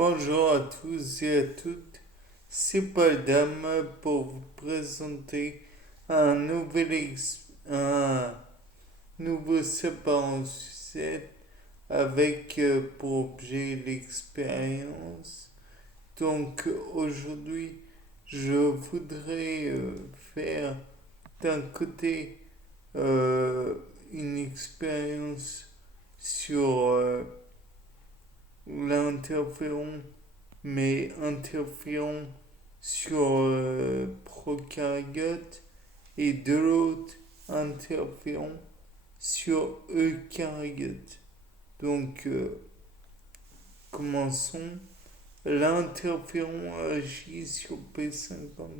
Bonjour à tous et à toutes, c'est Paul Dame pour vous présenter un nouveau sapin en sucette avec pour objet l'expérience. Donc aujourd'hui, je voudrais faire d'un côté euh, une expérience sur l'interféron, mais interférons sur prokaryotes et de l'autre interférons sur eucaryotes. Donc commençons. L'interféron agit sur P53.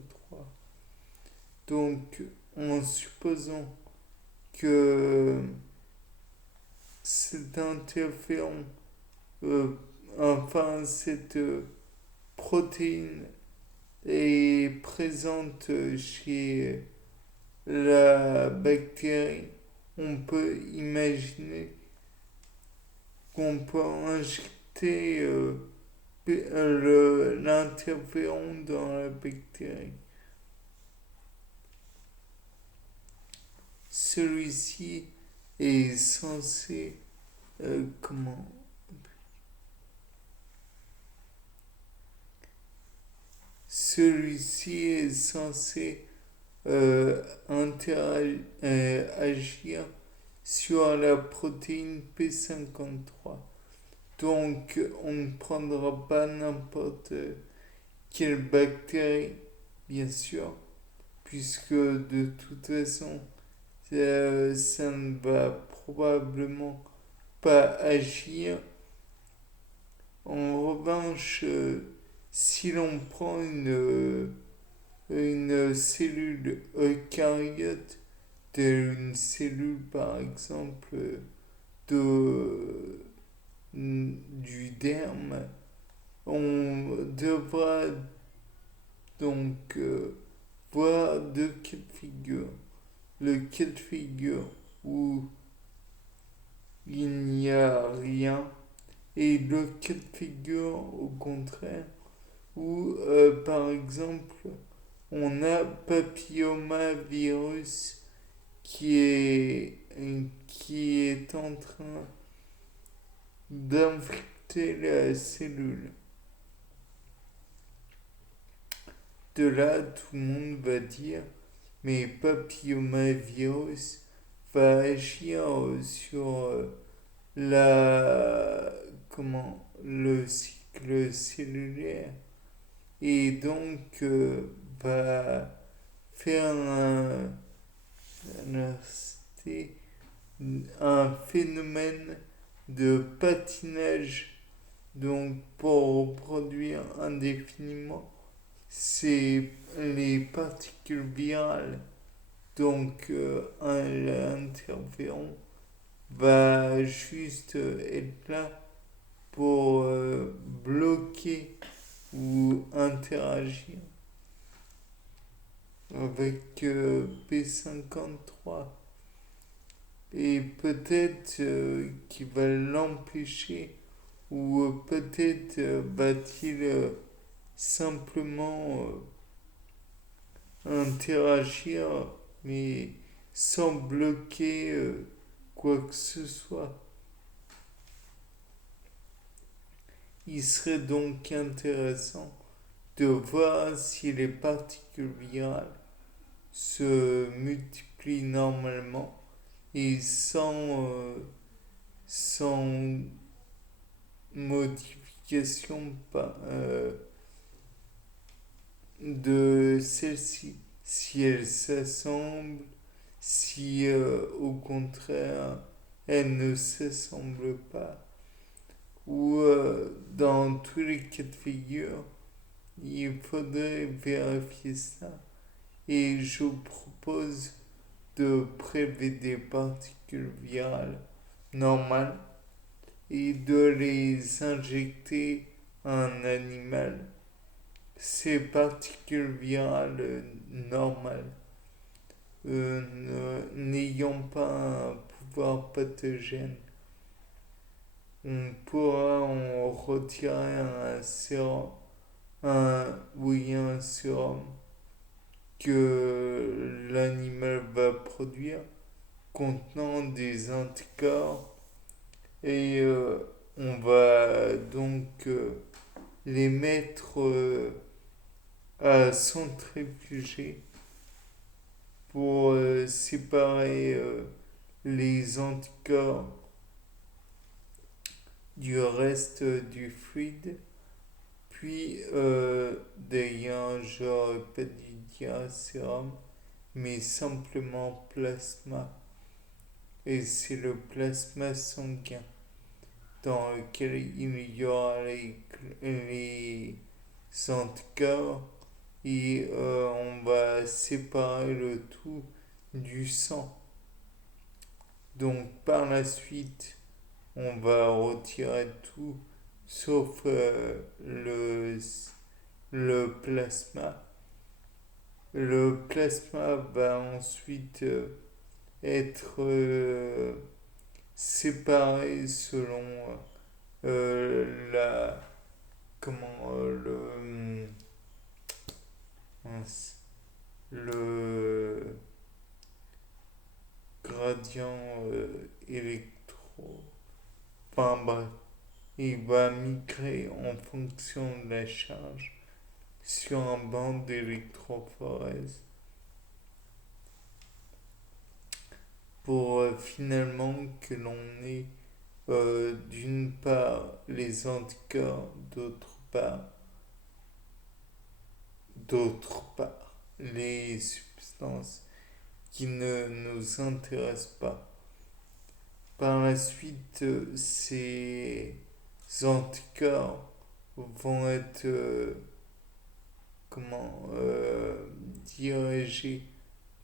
Donc en supposant que cet interféron, enfin cette protéine est présente chez la bactérie, on peut imaginer qu'on peut injecter l'interféron dans la bactérie. Celui-ci est censé comment celui-ci est censé agir sur la protéine P53. Donc, on ne prendra pas n'importe quelle bactérie, bien sûr, puisque de toute façon, ça ne va probablement pas agir. En revanche, si l'on prend une cellule eucaryote, telle une cellule par exemple du derme, on devra donc voir deux cas de figure. Le cas de figure où il n'y a rien et le cas de figure au contraire où par exemple on a papillomavirus qui est en train d'infecter la cellule. De là, tout le monde va dire, mais papillomavirus va agir sur le cycle cellulaire et donc va faire un phénomène de patinage. Donc pour reproduire indéfiniment, c'est les particules virales. Donc l'interféron va juste être là pour bloquer ou interagir avec P53 et peut-être qu'il va l'empêcher ou peut-être va-t-il simplement interagir mais sans bloquer quoi que ce soit. Il serait donc intéressant de voir si les particules virales se multiplient normalement et sans modification de celle-ci. Si elles s'assemblent, si au contraire elles ne s'assemblent pas, ou dans tous les cas de figure, il faudrait vérifier ça. Et je vous propose de prélever des particules virales normales et de les injecter à un animal. Ces particules virales normales, n'ayant pas un pouvoir pathogène, on pourra en retirer un sérum, oui, un sérum que l'animal va produire contenant des anticorps et on va donc les mettre à centrifuger pour séparer les anticorps du reste du fluide. Puis, d'ailleurs, j'aurais pas dû dire sérum, mais simplement plasma. Et c'est le plasma sanguin dans lequel il y aura les anticorps et on va séparer le tout du sang. Donc par la suite, on va retirer tout sauf le plasma. Le plasma va ensuite être séparé selon la comment mince, le gradient électro. Enfin bref, il va migrer en fonction de la charge sur un banc d'électrophorèse pour finalement que l'on ait d'une part les anticorps, d'autre part les substances qui ne nous intéressent pas. Par la suite, ces anticorps vont être dirigés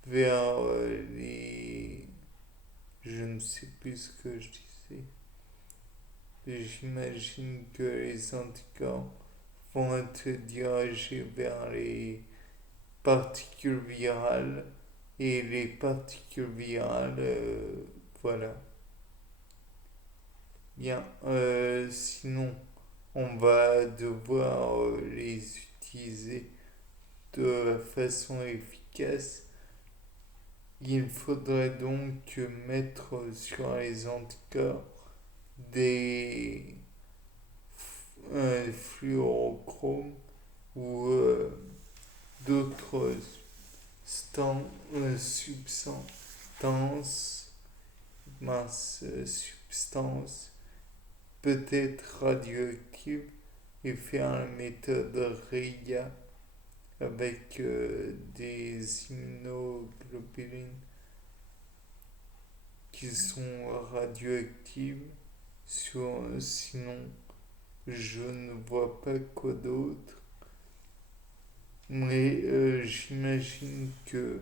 vers les... Je ne sais plus ce que je disais. J'imagine que les anticorps vont être dirigés vers les particules virales et les particules virales, voilà. Bien, sinon, on va devoir les utiliser de façon efficace. Il faudrait donc mettre sur les anticorps des fluorochromes ou d'autres substances peut-être radioactives et faire la méthode RIA avec des immunoglobulines qui sont radioactives. Sinon, je ne vois pas quoi d'autre. Mais j'imagine que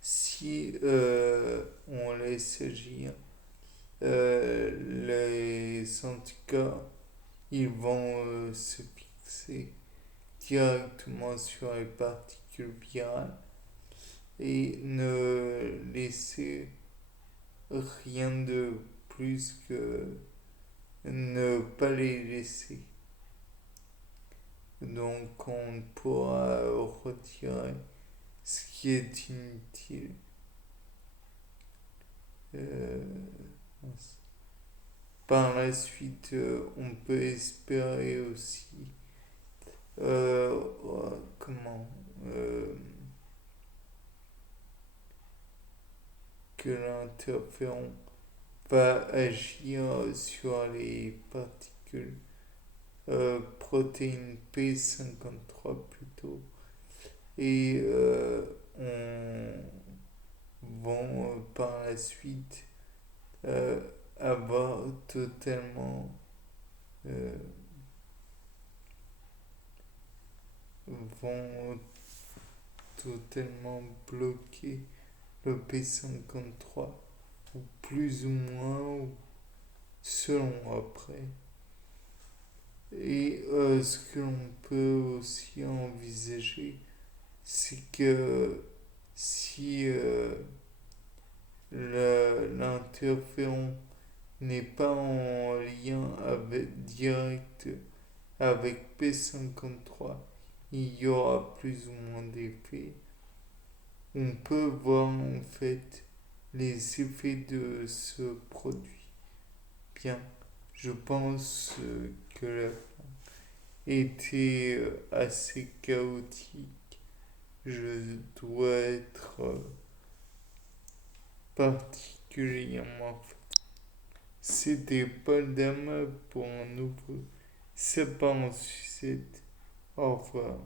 si on laisse agir les anticorps, ils vont se fixer directement sur les particules virales et ne laisser rien de plus que ne pas les laisser. Donc on pourra retirer ce qui est inutile. Par la suite, on peut espérer aussi comment que l'interféron va agir sur les particules protéines P53 plutôt et on vont par la suite avoir totalement vont totalement bloquer le P53 ou plus ou moins ou selon après. Et ce que l'on peut aussi envisager, c'est que si l'interféron n'est pas en lien direct avec P53, il y aura plus ou moins d'effets. On peut voir en fait les effets de ce produit. Bien, je pense que la fin était assez chaotique. Je dois être particulièrement. C'était Paul Damas pour un nouveau. C'est pas en sucette. Au revoir.